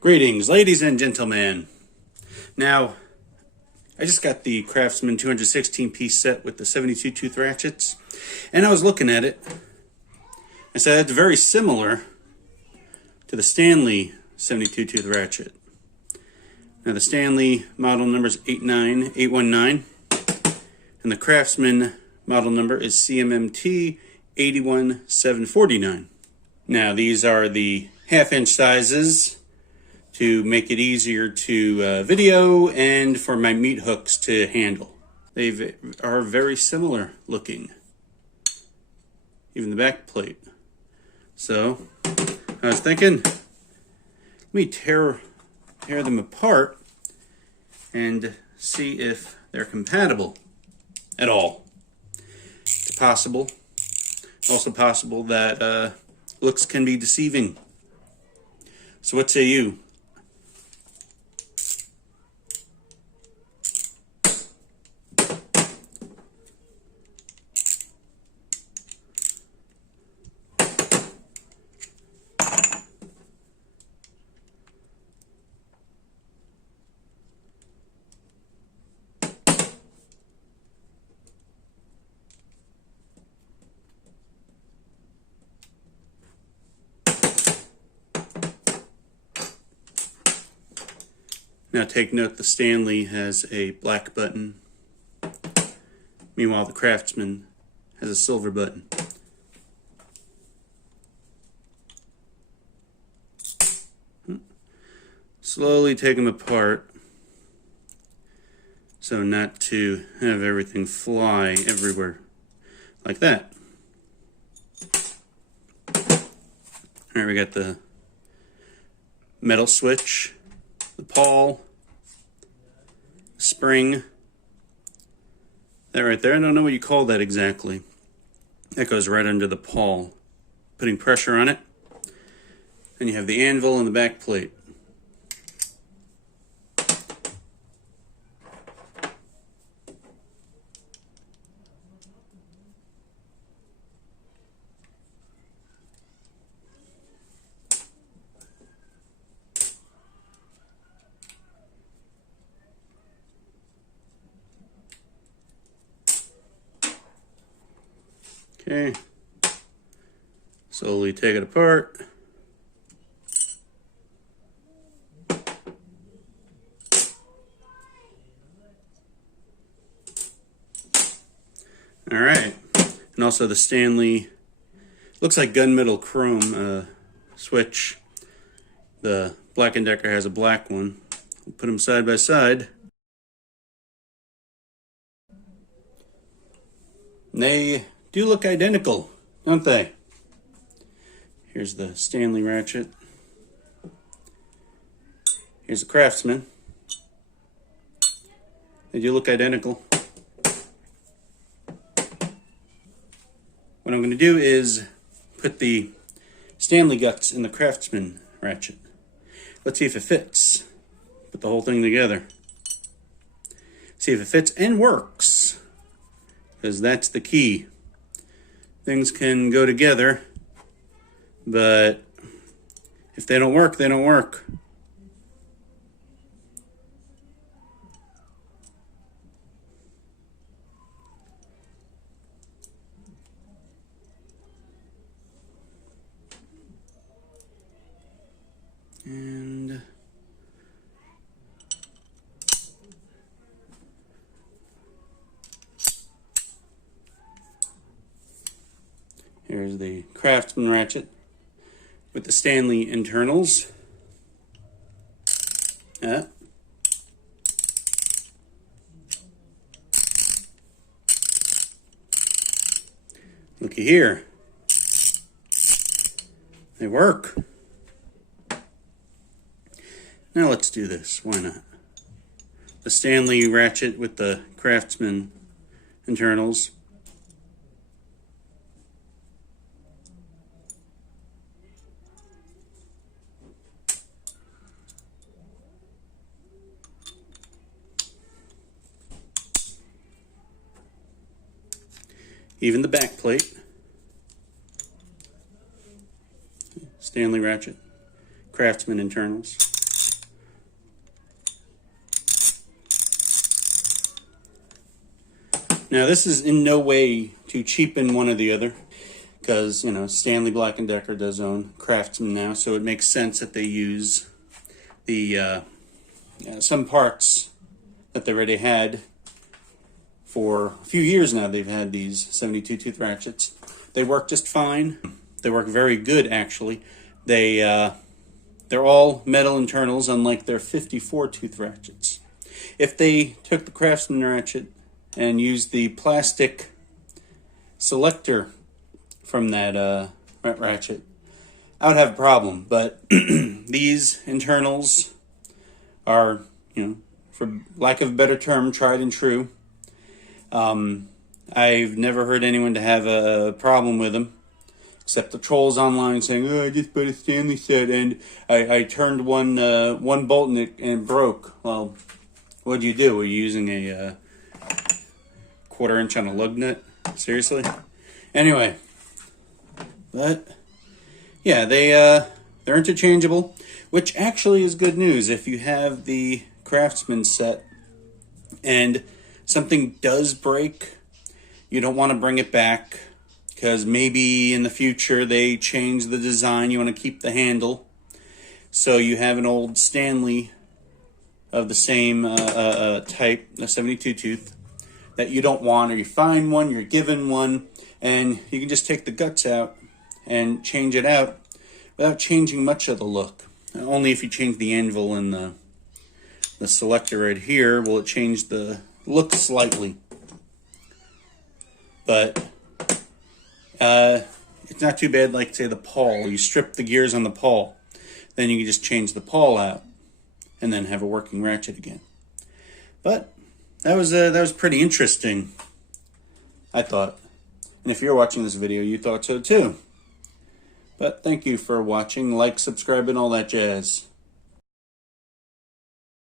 Greetings, ladies and gentlemen. Now, I just got the Craftsman 216-piece set with the 72 tooth ratchets, and I was looking at it. I said it's very similar to the Stanley 72 tooth ratchet. Now, the Stanley model number is 89819, and the Craftsman model number is CMMT81749. Now, these are the half-inch sizes to make it easier to video and for my meat hooks to handle. They are very similar looking, even the back plate. So I was thinking, let me tear them apart and see if they're compatible at all. It's possible. Also possible that looks can be deceiving. So what say you? Now take note, the Stanley has a black button. Meanwhile, the Craftsman has a silver button. Slowly take them apart so not to have everything fly everywhere like that. Alright, we got the metal switch, the pawl, spring, that right there. I don't know what you call that exactly. That goes right under the pawl, putting pressure on it. And you have the anvil and the back plate. Okay, slowly take it apart. All right, and also the Stanley, looks like gunmetal chrome switch. The Black & Decker has a black one. We'll put them side by side. And they do look identical, don't they? Here's the Stanley ratchet. Here's the Craftsman. They do look identical. What I'm going to do is put the Stanley guts in the Craftsman ratchet. Let's see if it fits. Put the whole thing together. See if it fits and works, because that's the key. Things can go together, but if they don't work, they don't work. And here's the Craftsman ratchet with the Stanley internals. Looky here. They work. Now let's do this. Why not? The Stanley ratchet with the Craftsman internals. Even the back plate. Stanley ratchet, Craftsman internals. Now this is in no way to cheapen one or the other, because, you know, Stanley Black & Decker does own Craftsman now, so it makes sense that they use the some parts that they already had. For a few years now, they've had these 72 tooth ratchets. They work just fine. They work very good, actually. They're all metal internals, unlike their 54 tooth ratchets. If they took the Craftsman ratchet and used the plastic selector from that ratchet, I would have a problem. But these internals are, you know, for lack of a better term, tried and true. I've never heard anyone to have a problem with them, except the trolls online saying, "Oh, I just bought a Stanley set and I turned one bolt and it broke." Well, what do? Were you using a 1/4 inch on a lug nut? Seriously? Anyway, but yeah, they're interchangeable, which actually is good news. If you have the Craftsman set and something does break, you don't want to bring it back, because maybe in the future they change the design. You want to keep the handle, so you have an old Stanley of the same type, a 72 tooth, that you don't want, or you find one, you're given one, and you can just take the guts out and change it out without changing much of the look. Only if you change the anvil and the selector right here will it change the look slightly. But it's not too bad, like, say, the pawl. You strip the gears on the pawl, then you can just change the pawl out and then have a working ratchet again. But that was pretty interesting, I thought. And if you're watching this video, you thought so too. But thank you for watching. Like, subscribe, and all that jazz.